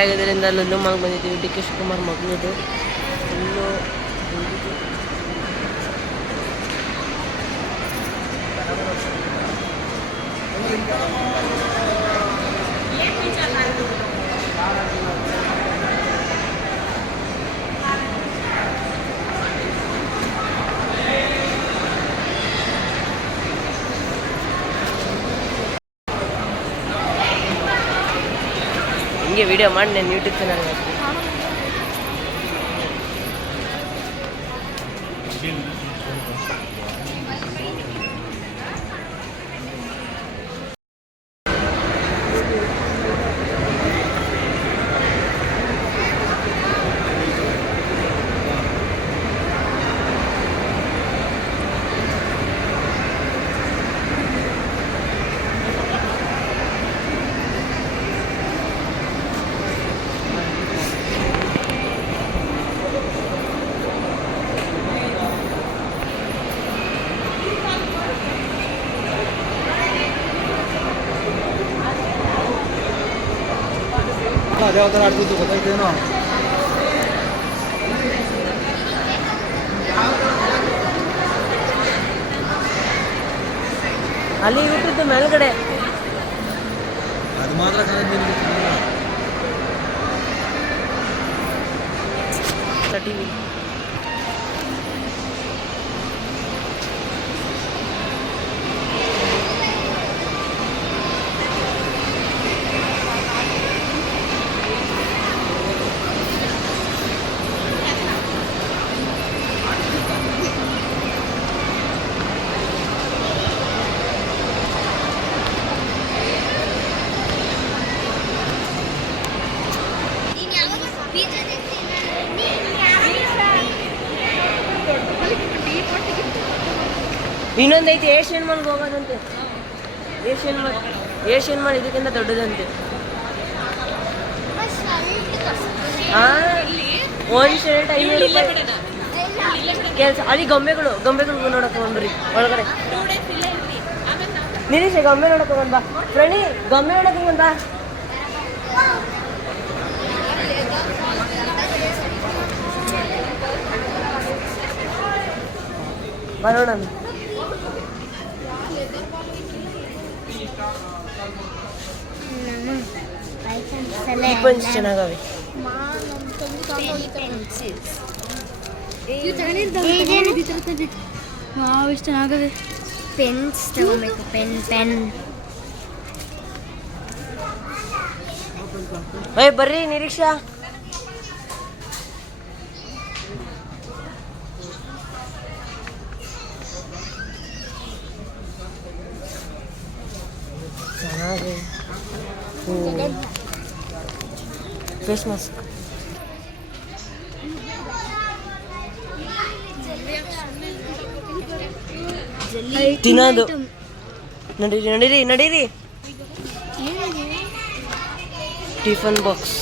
Sunday ಆಗಿದ್ದರಿಂದ Lulu ಮಾಲ್ಗೆ ಬಂದಿದ್ದೀವಿ. D K Shivakumar ಮಗಳದು full ಹಿಂಗೆ ವಿಡಿಯೋ ಮಾಡಿ ನಾನು ಯೂಟ್ಯೂಬ್ ಚಾನಲ್ ಹಾಕ್ತೀನಿ. ಅದೇ ಥರ ಆಡ್ತಿದ್ದು ಗೊತ್ತಾಯ್ತೇನೋ. ಅಲ್ಲಿ ಬಿಟ್ಟಿದ್ದು ಮೇಲ್ಗಡೆ ಅದು ಮಾತ್ರ ಟಿವಿ. ಇನ್ನೊಂದೈತಿ ಏಷ್ಯನ್ ಮಾಲ್ಗೆ ಹೋಗೋದಂತೆ. ಏಷ್ಯನ್ ಮಾಲ್ ಇದಕ್ಕಿಂತ ದೊಡ್ಡದಂತೆ. ಒಂದು ಶರ್ಟ್ 500 ರೂಪಾಯಿ ಕೆಲಸ. ಅಲ್ಲಿ ಗೊಂಬೆಗಳು ನೋಡಕ್ಕೆ ಹೋಗ್ರಿ ಒಳಗಡೆ. ನಿರೀಶ್ ಗೊಂಬೆ ನೋಡಕ್ಕೆ ಹೋಗೋಣ ಬಾ. ಪ್ರಣಿ ಗೊಂಬೆ ನೋಡಕ್ಕೆ ಹೋಗೋಣ ಬಾ. ಬರೋಣ. ಪೆನ್ಸ್ ಚೆನ್ನಾಗವೆ. ಎಷ್ಟು ಚೆನ್ನಾಗವೆ. ಪೆನ್ಸ್ ತಗೋಬೇಕು. ಪೆನ್ ಬರ್ರಿ ನಿರೀಕ್ಷಾ. ಚೆನ್ನಾಗಿ ಫೇಸ್ ಮಾಸ್ಕ್ ತಿನ್ನೋದು. ನಡೀರಿ tiffin box.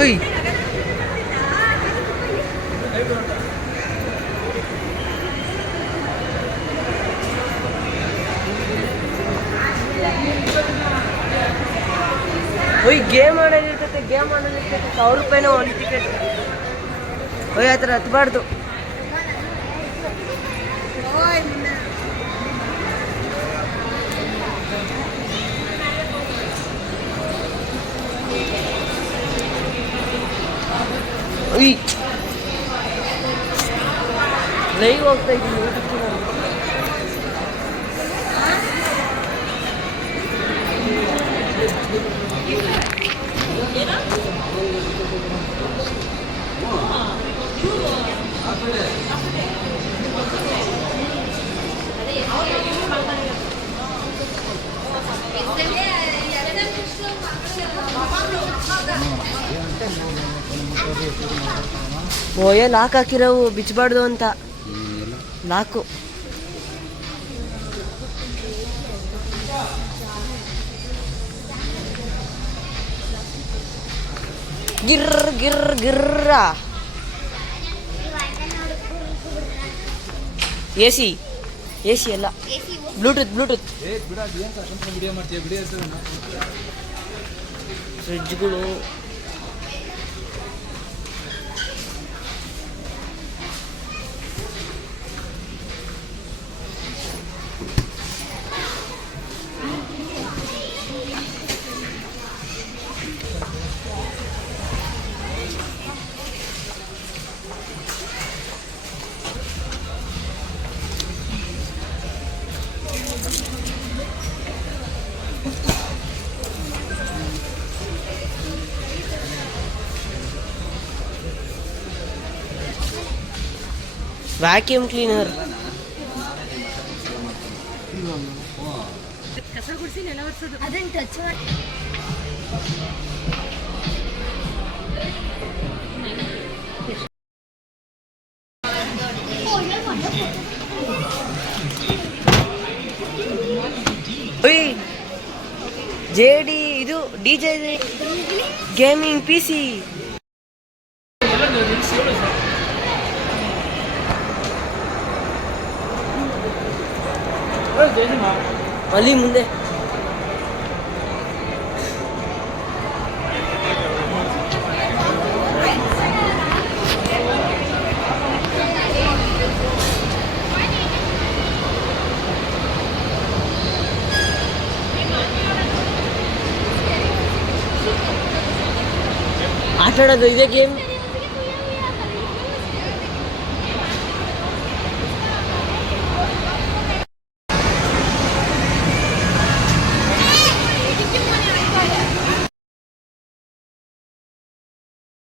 Ui. Ui, game ಆಡೋದಿರ್ತೈತೆ. 1000 ರೂಪಾಯಿನ ಒಂದು ಟಿಕೆಟ್. ಆ ಥರ ಹತ್ಬಾರ್ದು. ಲೈವ್ ಹೋಗ್ತಾ ಇದ್ದೀನಿ ಯೂಟ್ಯೂಬ್ ಚಾನಲ್. ಓಯೇ ಲಾಕ್ ಹಾಕಿರೋವು ಬಿಚ್ಚಬಾರ್ದು ಅಂತ ಲಾಕು. ಗಿರ್ ಗಿರ್ ಗಿರ್ರ. ಎ ಸಿ ಅಲ್ಲ, ಬ್ಲೂಟೂತ್ ಫ್ರಿಡ್ಜ್ಗಳು. Vacuum cleaner. ಅದನ್ನು ಟಚ್ ಮಾಡಿ JD ಇದು DJ ಗೇಮಿಂಗ್ PC. ಅಲ್ಲಿ ಮುಂದೆ ಆಟ ಆಡೋದು ಇದೇ ಗೇಮ್.